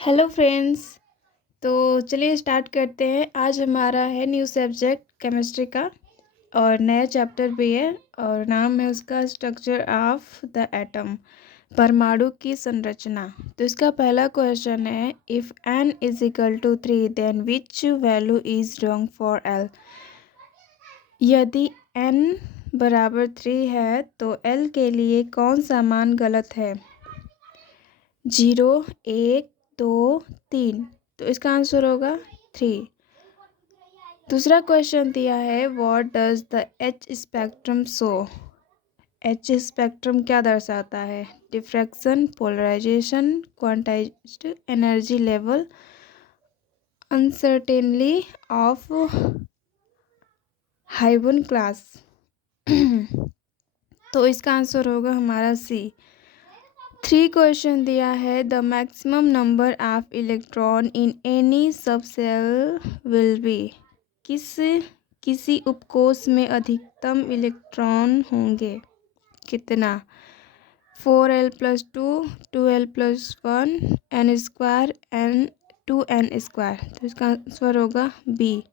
Hello friends. तो चलिए start करते हैं। आज हमारा है न्यू सब्जेक्ट केमिस्ट्री का और नया चैप्टर भी है और नाम है उसका स्ट्रक्चर ऑफ द एटम, परमाणु की संरचना। तो इसका पहला क्वेश्चन है, if n is equal to 3 then which value is wrong for l। यदि n बराबर 3 है तो l के लिए कौन सा मान गलत है? 0, 1, 2, 3। तो इसका आंसर होगा 3। दूसरा क्वेश्चन दिया है, what does the H spectrum show. H spectrum क्या दर्शाता है? Diffraction, polarisation, quantised energy level, uncertainty of हाइबन क्लास। तो इसका आंसर होगा हमारा सी। 3 क्वेश्चन दिया है, the maximum number of electron in any subshell will be. किसी उपकोष में अधिकतम इलेक्ट्रॉन होंगे कितना? 4l+2, 2l+1, n square, n2n²। तो इसका आंसर होगा बी।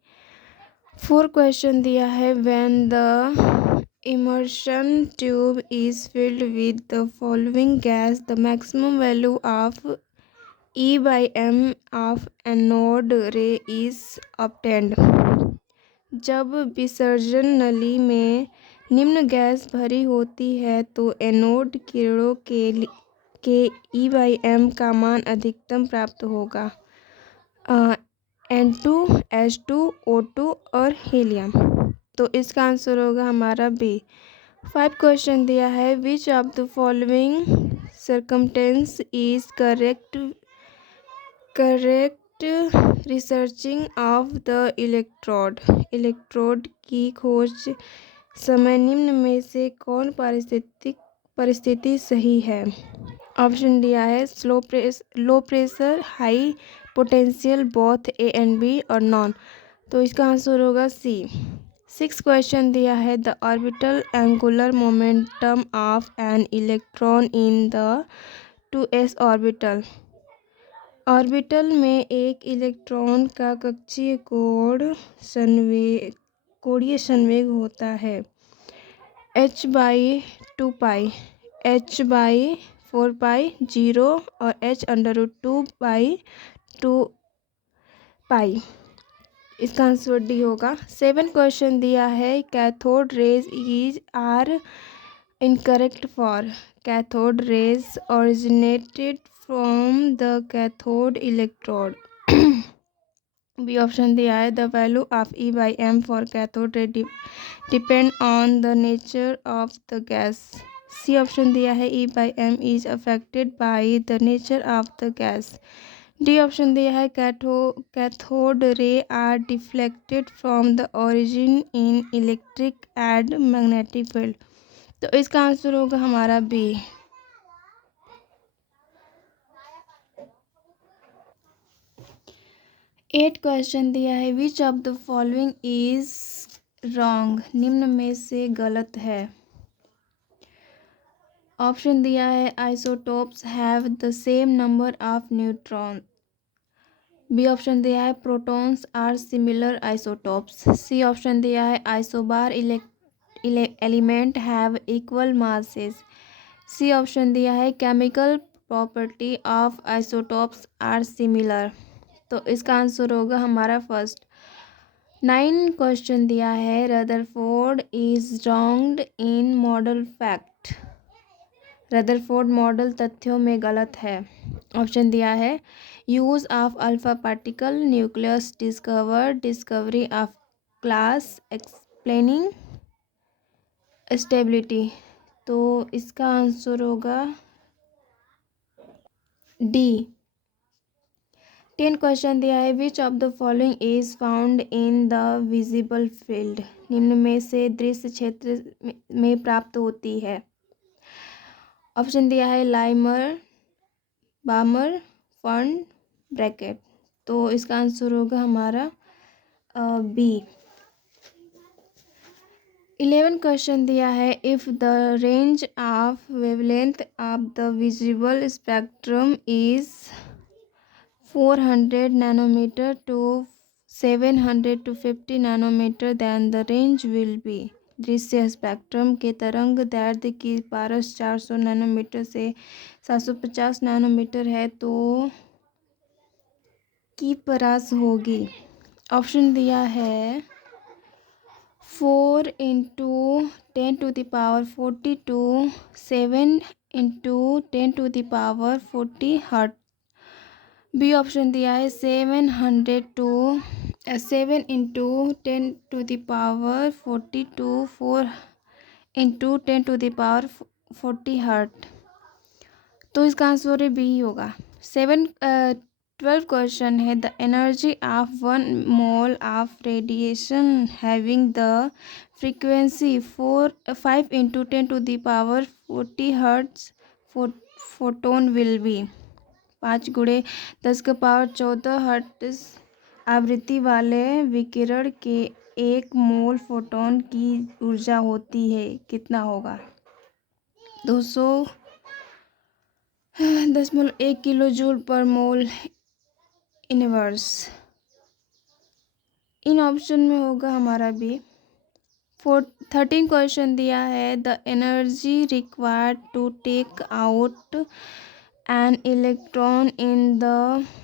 4 क्वेश्चन दिया है, when the immersion tube is filled with the following gas, the maximum value of E/m of anode ray is obtained। जब विसर्जन नली में निम्न गैस भरी होती है तो एनोड किरणों के E/m का मान अधिकतम प्राप्त होगा। N2, H2, O2 और हीलियम। तो इसका आंसर होगा हमारा बी। 5 क्वेश्चन दिया है, which of the following circumstance is correct researching of the electrode की खोज समय निम्न में से कौन परिस्थिति सही है? ऑप्शन दिया है, low pressure, high potential, both A and B और नॉन। तो इसका आंसर होगा सी। 6 क्वेश्चन दिया है, the orbital angular momentum of an electron in the 2s orbital. Orbital में एक इलेक्ट्रॉन का कक्षीय कोणीय संवेग होता है h/2π, h/4π, 0 और h√2/2π। इसका आंसर डी होगा। 7 क्वेश्चन दिया है, cathode rays are incorrect for. Cathode rays originated from the cathode electrode. B option दिया है, the value of E/m for cathode ray depend on the nature of the gas. C option दिया है, E/m is affected by the nature of the gas. D option दिया है, cathode ray are deflected from the origin in electric and magnetic field. तो इसका answer होगा हमारा B. 8 question दिया है, which of the following is wrong. निम्न में से गलत है। ऑप्शन दिया है, isotopes have the same number of neutron. B option दिया है, protons are similar isotopes. C option दिया है, isobar element have equal masses. C option दिया है, chemical property of isotopes are similar. तो इसका आंसर होगा हमारा फर्स्ट। 9 क्वेश्चन दिया है, Rutherford is wronged in model fact. Rutherford model तथ्यों में गलत है। ऑप्शन दिया है, use of alpha particle nucleus discovered, discovery of class, explaining stability. तो इसका आंसर होगा डी। 10 क्वेश्चन दिया है, which of the following is found in the visible field. निम्न में से दृश्य क्षेत्र में प्राप्त होती है। ऑप्शन दिया है, लाइमर, बामर, फंड, ब्रैकेट। तो इसका आंसर होगा हमारा बी। 11 क्वेश्चन दिया है, if the range of wavelength of the visible spectrum is 400 nanometer to 700 to 50 nanometer, then the range will be। दृश्य स्पेक्ट्रम के तरंग दैर्ध्य की पारस 400 नैनोमीटर से 750 नैनोमीटर है तो की परास होगी। ऑप्शन दिया है 4 into 10⁻42 7 into 10⁻40 hertz. B option दिया है 7 इंटू 10⁻42 4 इंटू 10⁻40 हर्ट। तो इसका आंसर है बी होगा। 12 क्वेश्चन है the energy of 1 mole of radiation having the frequency 5 into 10⁻40 hertz photon will be. 5 गुणे 10⁻14 हर्ट्ज आवृत्ति वाले विकिरण के 1 मोल फोटोन की ऊर्जा होती है, कितना होगा? 210.1 किलो जूल पर मोल इनवर्स। इन ऑप्शन में होगा हमारा बी। 13 क्वेश्चन दिया है the energy required to take out an electron in the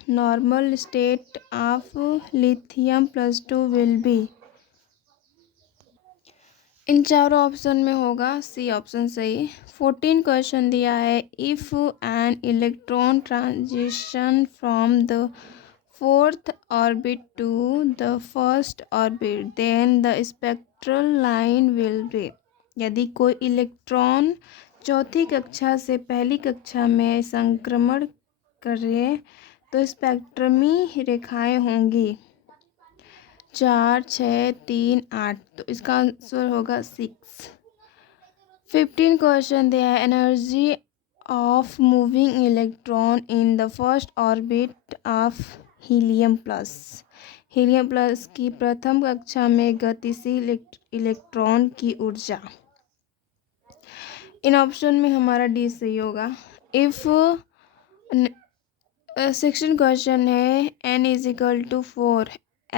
normal state of lithium+2 will be. इन चारों ऑप्शन में होगा सी ऑप्शन सही। 14 क्वेश्चन दिया है if an electron transition from the 4th orbit to the first orbit then the spectral line will be. यदि कोई electron चौथी कक्षा से पहली कक्षा में संक्रमण करे तो स्पेक्ट्रमी रेखाएं होंगी 4 6 3 8। तो इसका आंसर होगा 6। 15 क्वेश्चन दिया है energy of moving electron in the first orbit of helium plus. Helium plus की प्रथम कक्षा में गतिशील इलेक्ट्रॉन की ऊर्जा। इन ऑप्शन में हमारा डी सही होगा। इफ 16 क्वेश्चन है n is equal to 4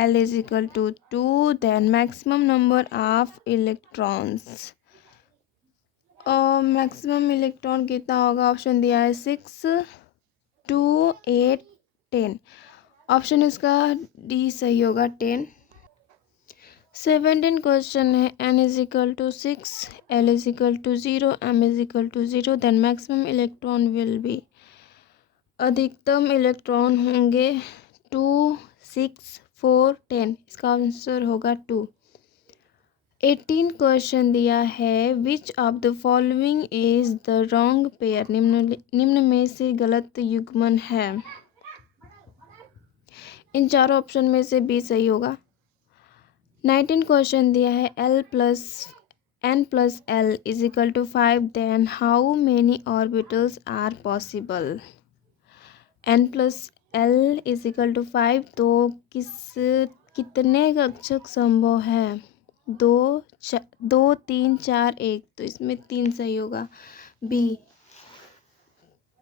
L is equal to 2 then maximum number of electrons. Maximum electron कितना होगा? ऑप्शन दिया है 6 2 8 10। ऑप्शन इसका डी सही होगा 10। 17 क्वेश्चन है n is equal to 6 L is equal to 0 M is equal to 0 then maximum electron will be. अधिकतम electron होंगे 2 6 4 10। इसका आंसर होगा 2। 18 क्वेश्चन दिया है which of the following is the wrong pair. निम्न में से गलत युग्मन है। इन चारों ऑप्शन में से बी सही होगा। 19 क्वेश्चन दिया है n+l is equal to 5 then how many orbitals are possible. n+l is equal to 5 तो कितने कक्षक संभव है? 2 3 4 1। तो इसमें 3 सही होगा बी।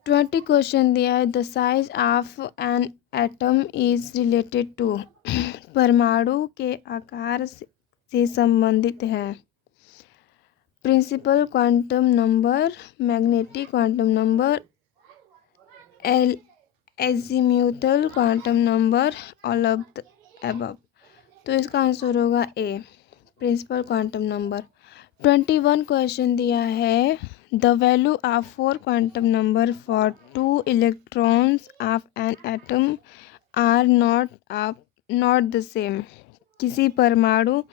20 क्वेश्चन दिया है the size of an atom is related to. परमाणु के आकार से संबंधित है principal quantum number, magnetic quantum number, azimuthal quantum number, all of the above. तो इसका आंसर होगा A principal quantum number. 21 question दिया है the value of 4 quantum number for 2 electrons of an atom are not the same. किसी परमाणु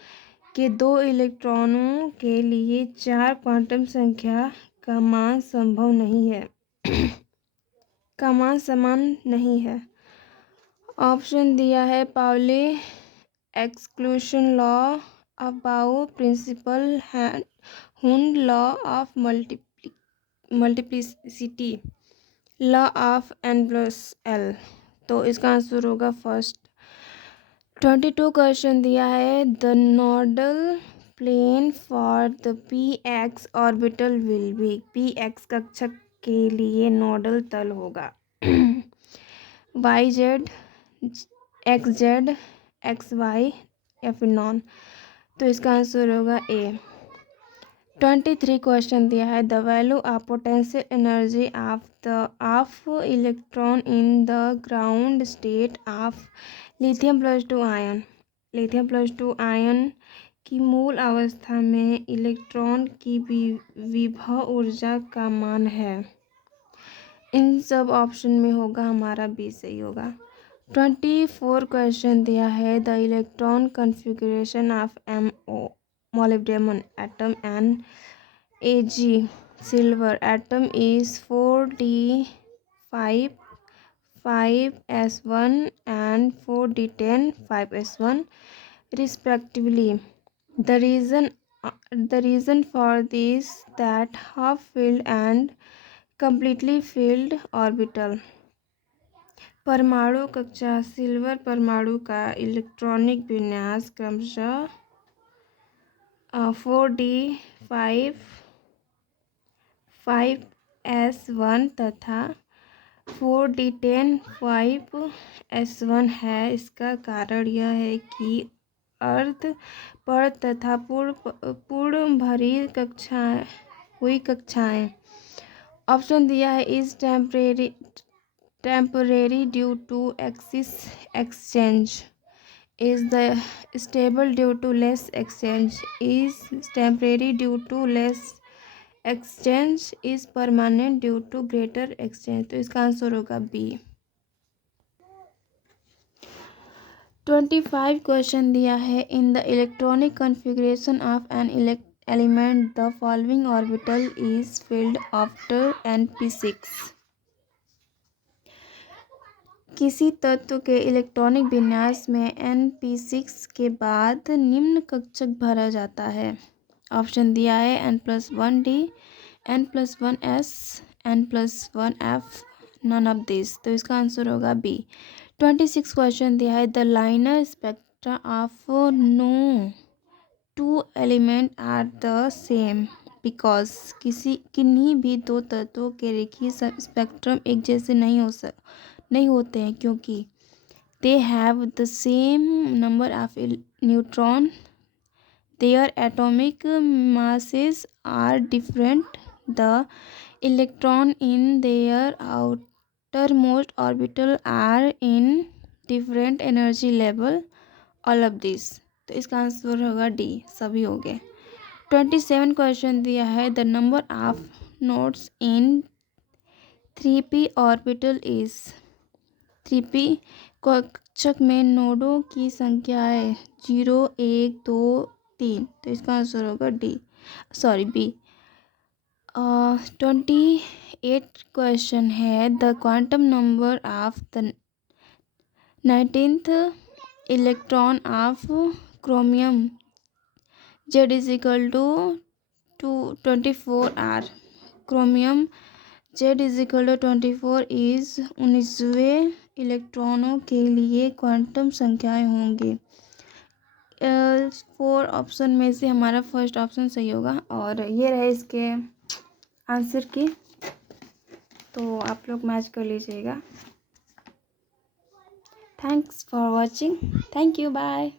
के 2 इलेक्ट्रॉनों के लिए 4 क्वांटम संख्या का मान संभव नहीं है का मान समान नहीं है। ऑप्शन दिया है Pauli exclusion law, Aufbau principle, Hund law of multiplicity, law of n+l। तो इसका आंसर होगा फर्स्ट। 22 क्वेश्चन दिया है the nodal plane for the px orbital will be. px कक्षक के लिए नोडल तल होगा Y Z, X Z, X Y या फिर नॉन। तो इसका आंसर होगा ए। 23 क्वेश्चन दिया है, the value of potential energy of electron in the ground state of lithium plus two ion. Lithium plus two ion की मूल अवस्था में इलेक्ट्रॉन की विभव ऊर्जा का मान है। इन सब ऑप्शन में होगा हमारा बी सही होगा। 24 क्वेश्चन दिया है, the electron configuration of MO molybdenum atom and Ag silver atom is 4d5 5s1 and 4d10 5s1 respectively. The reason for this that half filled and completely filled orbital. परमाणु कक्षा silver परमाणु का electronic विन्यास क्रमशः 4d5 5s1 तथा 4d10 5s1 है। इसका कारण यह है कि अर्ध पर तथा पूर्ण भरी हुई कक्षाएं। ऑप्शन दिया है is temporary due to axis exchange, is the stable due to less exchange, is temporary due to less exchange, is permanent due to greater exchange। तो इसका आंसर होगा बी। 25 क्वेश्चन दिया है, in the electronic configuration of an element the following orbital is filled after np6। किसी तत्व के electronic विन्यास में np6 के बाद निम्न कक्षक भरा जाता है। ऑप्शन दिया है n+1d, n+1s, n+1f, none of this. तो इसका आंसर होगा बी। 26 क्वेश्चन दिया है, the linear spectra of no two element are the same because किन्हीं भी दो तत्वों के रेखीय स्पेक्ट्रम एक जैसे नहीं होते हैं क्योंकि they have the same number of neutron, their atomic masses are different, the electron in their outermost orbital are in different energy level, all of this. तो इसका आंसर होगा डी, सभी हो गए। 27 क्वेश्चन दिया है, the number of nodes in 3p orbital is. 3p कक्षक में नोडों की संख्या है 0 1 2 3। तो इसका आंसर होगा बी। 28 क्वेश्चन है, the quantum number of the 19th electron of chromium Z is equal to 24R। Chromium Z is equal to 24 is 19वें इलेक्ट्रॉनों के लिए क्वांटम संख्याएं होंगे। 4 ऑप्शन में से हमारा फर्स्ट ऑप्शन सही होगा और ये रहे इसके आंसर की। तो आप लोग मैच कर लीजिएगा। Thanks for watching. Thank you, bye.